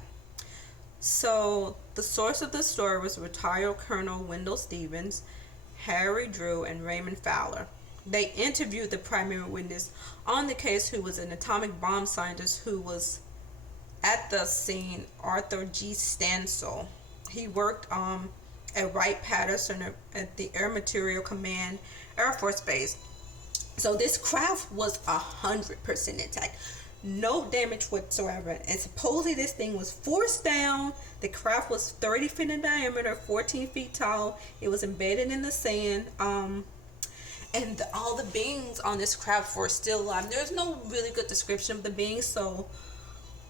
So the source of the story was retired Colonel Wendell Stevens, Harry Drew, and Raymond Fowler. They interviewed the primary witness on the case, who was an atomic bomb scientist who was at the scene, Arthur G. Stansel. He worked at Wright-Patterson at the Air Material Command Air Force Base. So this craft was 100% intact. No damage whatsoever. And supposedly this thing was forced down. The craft was 30 feet in diameter, 14 feet tall. It was embedded in the sand. And all the beings on this craft were still alive. There's no really good description of the beings, so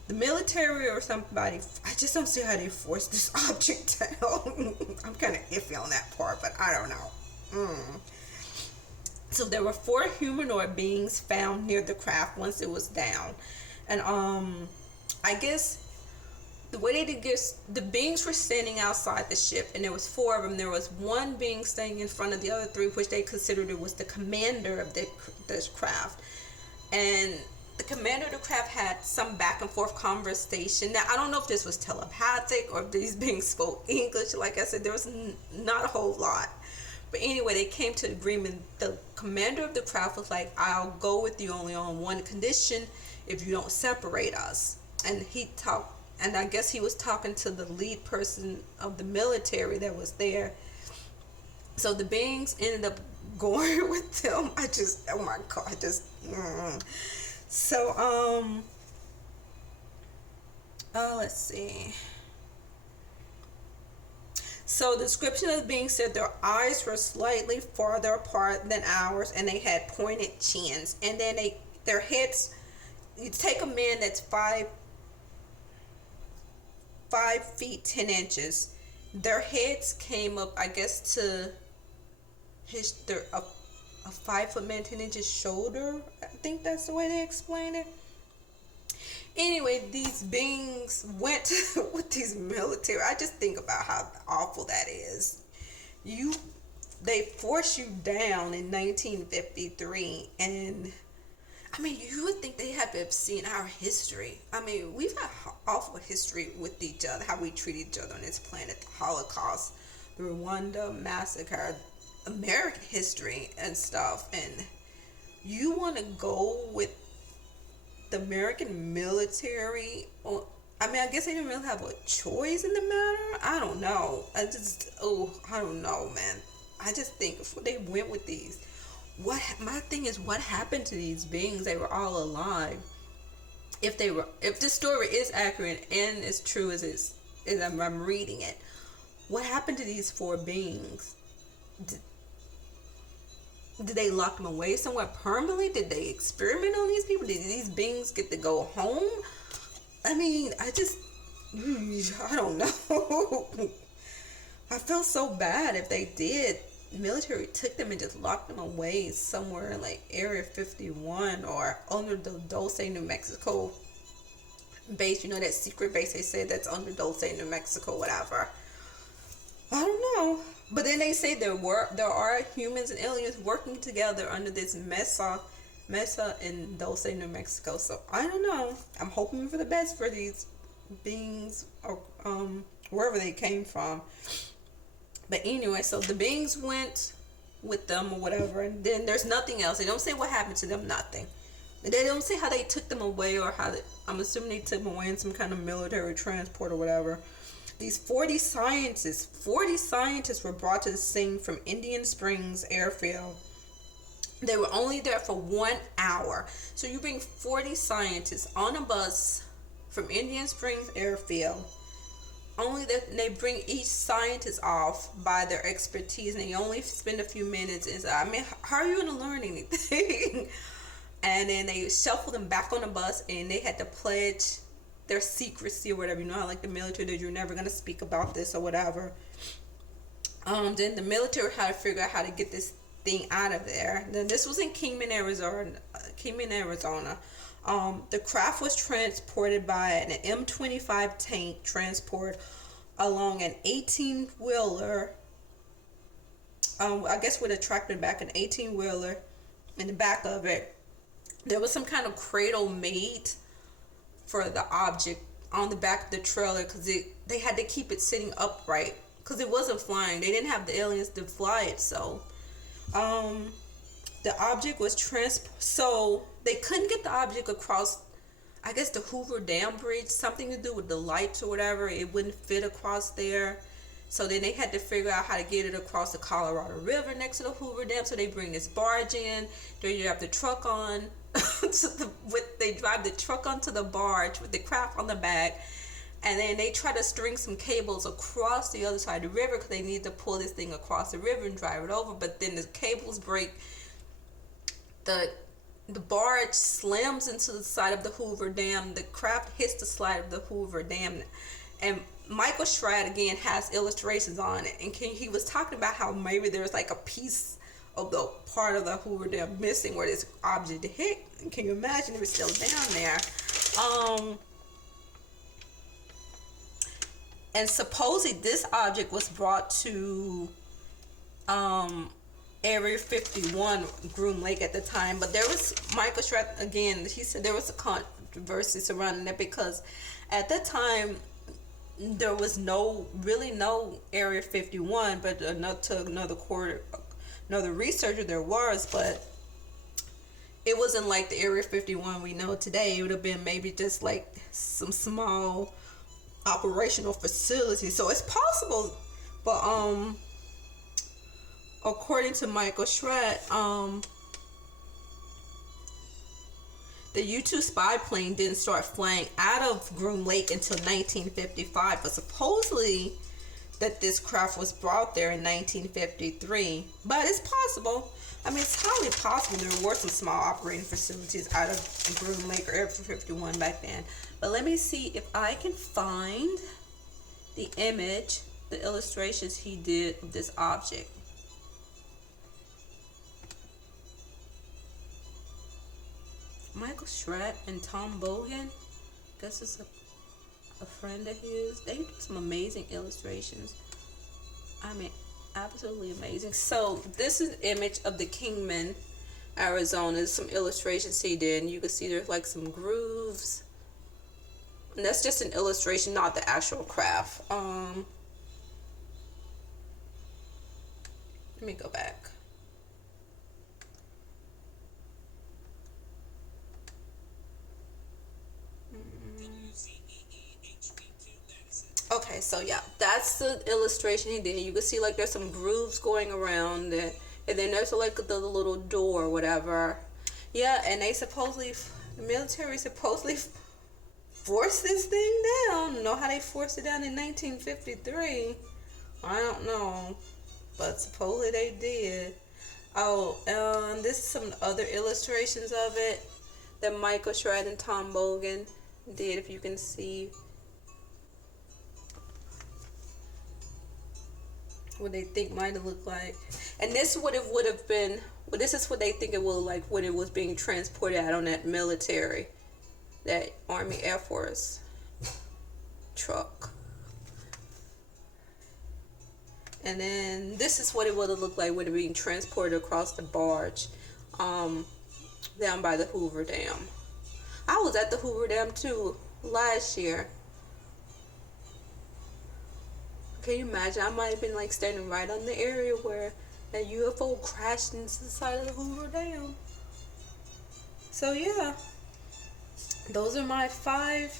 the military or somebody, I just don't see how they forced this object down. I'm kind of iffy on that part, but I don't know. So there were 4 humanoid beings found near the craft once it was down. And I guess the way they did this, the beings were standing outside the ship, and there was 4 of them. There was one being standing in front of the other 3, which they considered it was the commander of this craft. And the commander of the craft had some back and forth conversation. Now, I don't know if this was telepathic or if these beings spoke English. Like I said, there was not a whole lot. But anyway, they came to agreement. The commander of the craft was like, I'll go with you only on one condition, if you don't separate us. And he talked, and I guess he was talking to the lead person of the military that was there. So the beings ended up going with them. Oh my God, So, let's see. So the description of the being said their eyes were slightly farther apart than ours, and they had pointed chins. And then their heads, you take a man that's 5 feet 10 inches. Their heads came up, I guess, to a 5 foot man 10 inches shoulder. I think that's the way they explain it. Anyway, these beings went with these military. I just think about how awful that is. They force you down in 1953, and I mean, you would think they have to have seen our history. I mean, we've had awful history with each other, how we treat each other on this planet, the Holocaust, the Rwanda massacre, American history and stuff, and you want to go with the American military? I mean, I guess they didn't really have a choice in the matter. I don't know. I don't know, man. I just think if they went with these, my thing is, what happened to these beings? They were all alive. If this story is accurate and as true as I'm reading it, what happened to these 4 beings? Did they lock them away somewhere permanently? Did they experiment on these people? Did these beings get to go home? I mean, I don't know. I feel so bad if they did. The military took them and just locked them away somewhere like Area 51 or under the Dulce, New Mexico base. You know, that secret base they said that's under Dulce, New Mexico, whatever. I don't know. But then they say there are humans and aliens working together under this mesa in Dulce, New Mexico. So I don't know. I'm hoping for the best for these beings, or wherever they came from. But anyway, so the beings went with them or whatever, and then there's nothing else. They don't say what happened to them. Nothing. They don't say how they took them away, or I'm assuming they took them away in some kind of military transport or whatever. These 40 scientists were brought to the scene from Indian Springs airfield. They were only there for 1 hour. So you bring 40 scientists on a bus from Indian Springs airfield. Only that they bring each scientist off by their expertise, and they only spend a few minutes. I mean, how are you going to learn anything? And then they shuffle them back on the bus, and they had to pledge their secrecy or whatever. You know how like the military did, you're never going to speak about this or whatever. Then the military had to figure out how to get this thing out of there. Then this was in Kingman, Arizona. The craft was transported by an M25 tank transport along an 18-wheeler. I guess with a tractor back, an 18-wheeler in the back of it. There was some kind of cradle made for the object on the back of the trailer because they had to keep it sitting upright because it wasn't flying. They didn't have the aliens to fly it, so the object was so they couldn't get the object across, I guess, the Hoover Dam Bridge, something to do with the lights or whatever. It wouldn't fit across there. So then they had to figure out how to get it across the Colorado River next to the Hoover Dam. So they bring this barge in. There you have the truck on. They drive the truck onto the barge with the craft on the back. And then they try to string some cables across the other side of the river because they need to pull this thing across the river and drive it over. But then the cables break. The barge slams into the side of the Hoover Dam. The craft hits the side of the Hoover Dam. And Michael Schrad again has illustrations on it, and he was talking about how maybe there's like a piece of the part of the Hoover Dam missing where this object hit. Can you imagine if it's still down there? And supposedly this object was brought to Area 51, Groom Lake at the time, but there was Michael Schrad again. He said there was a controversy surrounding it because at that time there was no Area 51, but another researcher there was, but it wasn't like the Area 51 we know today. It would have been maybe just like some small operational facility. So it's possible, but according to Michael Schrad, the U-2 spy plane didn't start flying out of Groom Lake until 1955, but supposedly that this craft was brought there in 1953. But it's possible. I mean, it's highly possible there were some small operating facilities out of Groom Lake or Area 51 back then. But let me see if I can find the image, the illustrations he did of this object. Michael Schrad and Tom Bogan, this is a friend of his. They do some amazing illustrations. I mean, absolutely amazing. So this is an image of the Kingman, Arizona. Some illustrations he did, and you can see there's like some grooves. And that's just an illustration, not the actual craft. Let me go back. Okay, so yeah, that's the illustration he did. You can see like there's some grooves going around it, and then there's like the little door or whatever. Yeah, and they supposedly, the military supposedly forced this thing down. Know how they forced it down in 1953? I don't know, but supposedly they did. Oh, this is some other illustrations of it that Michael Schrad and Tom Bogan did, if you can see what they think might have looked like. And this is what it would have been. Well, this is what they think it would look like when it was being transported out on that Army Air Force truck. And then this is what it would have looked like when it being transported across the barge down by the Hoover Dam. I was at the Hoover Dam too last year. Can you imagine? I might have been like standing right on the area where that UFO crashed into the side of the Hoover Dam. So yeah, those are my 5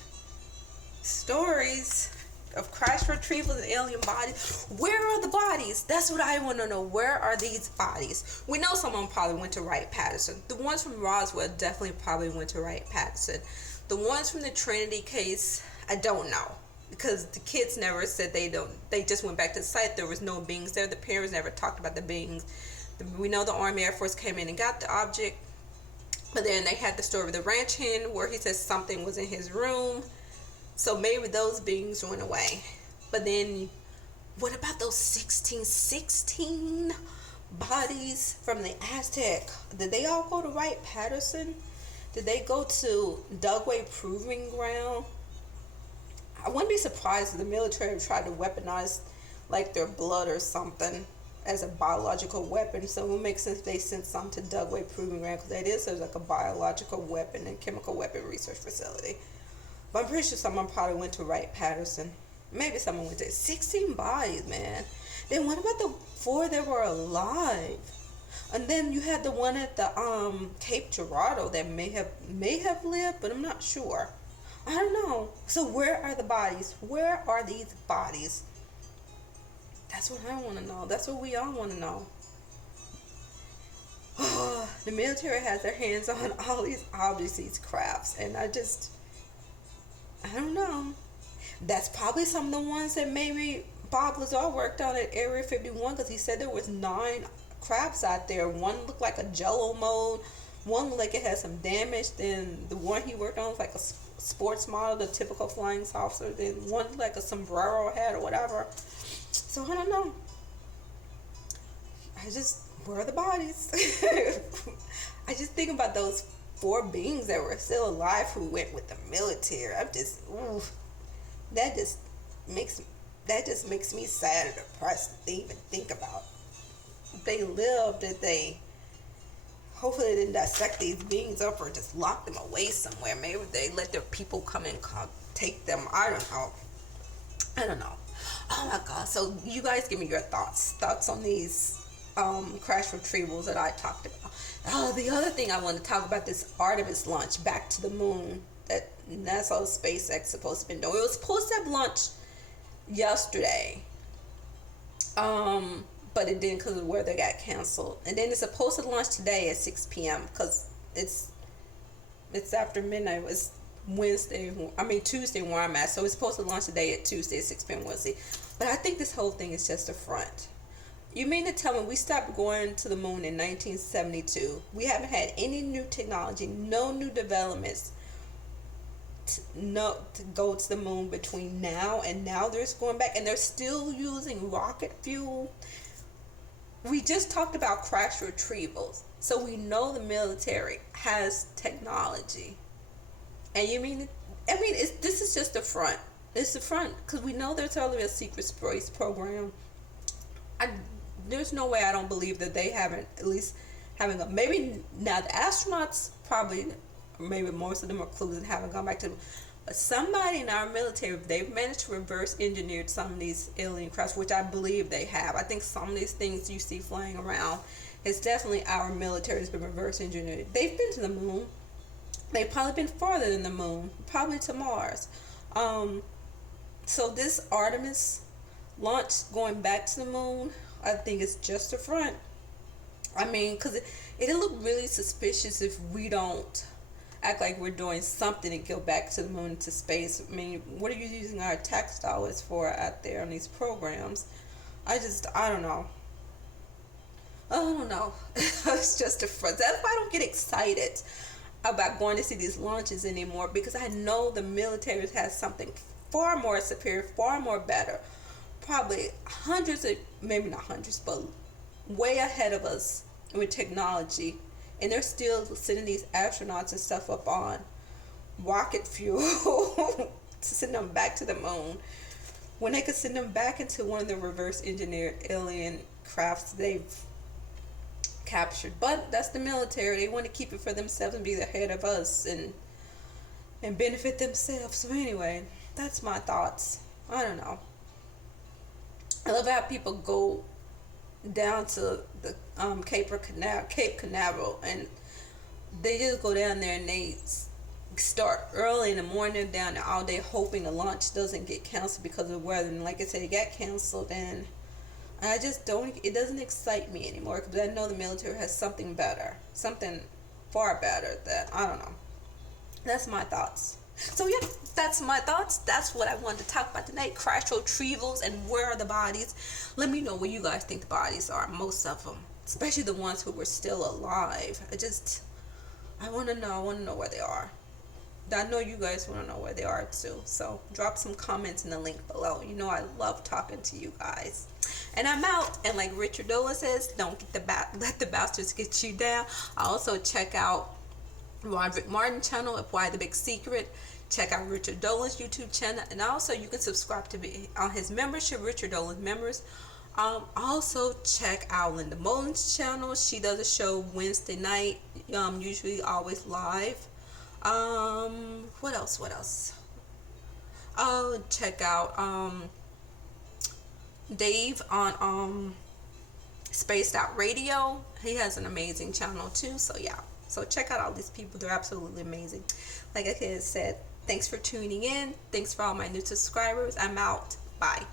stories. of crash retrievals and alien bodies. Where are the bodies? That's what I want to know. Where are these bodies? We know someone probably went to Wright-Patterson. The ones from Roswell definitely probably went to Wright-Patterson. The ones from the Trinity case, I don't know, because the kids never said they don't. They just went back to the site. There was no beings there. The parents never talked about the beings. We know the Army Air Force came in and got the object, but then they had the story of the ranch hand where he says something was in his room. So maybe those beings went away. But then, what about those 1616 bodies from the Aztec? Did they all go to Wright-Patterson? Did they go to Dugway Proving Ground? I wouldn't be surprised if the military tried to weaponize like their blood or something as a biological weapon. So it would make sense if they sent some to Dugway Proving Ground, because that is like a biological weapon and chemical weapon research facility. But I'm pretty sure someone probably went to Wright-Patterson. Maybe someone went to 16 bodies, man. Then what about the 4 that were alive? And then you had the one at the Cape Girardeau that may have lived, but I'm not sure. I don't know. So where are the bodies? Where are these bodies? That's what I want to know. That's what we all want to know. The military has their hands on all these objects, these crafts, and I don't know. That's probably some of the ones that maybe Bob Lazar worked on at Area 51, because he said there was 9 crabs out there. One looked like a jello mold. One looked like it had some damage. Then the one he worked on was like a sports model, the typical flying saucer. Then one looked like a sombrero hat or whatever. So I don't know. Where are the bodies? I just think about those 4 beings that were still alive who went with the military. That just makes me sad and depressed to even think about. If they lived, hopefully they didn't dissect these beings up or just lock them away somewhere. Maybe they let their people come and take them. I don't know. Oh my God. So you guys give me your thoughts on these crash retrievals that I talked about. The other thing I want to talk about, this Artemis launch back to the moon that NASA SpaceX supposed to be doing. It was supposed to have launched yesterday, but it didn't because the weather got canceled. And then it's supposed to launch today at 6 p.m. because it's after midnight. It's Tuesday where I'm at. So it's supposed to launch today at Tuesday at 6 p.m. We'll see. But I think this whole thing is just a front. You mean to tell me we stopped going to the moon in 1972? We haven't had any new technology, no new developments to go to the moon between now and now. They're going back and they're still using rocket fuel. We just talked about crash retrievals. So we know the military has technology. And this is just the front. It's the front because we know there's already a secret space program. There's no way I don't believe that they haven't at least maybe now the astronauts probably, maybe most of them are clues and haven't gone back to them. But somebody in our military, they've managed to reverse engineer some of these alien crafts, which I believe they have. I think some of these things you see flying around, it's definitely our military has been reverse engineered. They've been to the moon. They've probably been farther than the moon, probably to Mars. So this Artemis launch going back to the moon, I think it's just a front. Because it'll look really suspicious if we don't act like we're doing something to go back to the moon, to space. What are you using our tax dollars for out there on these programs? I don't know. It's just a front. That's why I don't get excited about going to see these launches anymore, because I know the military has something far more superior, far more better, probably maybe not hundreds, but way ahead of us with technology, and they're still sending these astronauts and stuff up on rocket fuel to send them back to the moon, when they could send them back into one of the reverse engineered alien crafts they've captured. But that's the military. They want to keep it for themselves and be ahead of us and benefit themselves. So anyway, that's my thoughts. I don't know. I love how people go down to the Cape Canaveral and they just go down there and start early in the morning down there all day hoping the launch doesn't get canceled because of the weather. And like I said, it got canceled, and I just don't, it doesn't excite me anymore because I know the military has something better, something far better that, I don't know. That's my thoughts. So yeah, that's my thoughts. That's what I wanted to talk about tonight. Crash retrievals and where are the bodies. Let me know where you guys think the bodies are. Most of them, especially the ones who were still alive. I want to know. I want to know where they are. I know you guys want to know where they are too. So drop some comments in the link below. You know I love talking to you guys. And I'm out. And like Richard Dolan says, don't let the bastards get you down. I also check out Roderick Martin channel of Why the Big Secret. Check out Richard Dolan's YouTube channel, and also you can subscribe to be on his membership, Richard Dolan members. Also check out Linda Mullins channel. She does a show Wednesday night, usually always live. What else? Oh, check out Dave on Spaced Out Radio. He has an amazing channel too. So yeah. So check out all these people. They're absolutely amazing. Like I said, thanks for tuning in. Thanks for all my new subscribers. I'm out. Bye.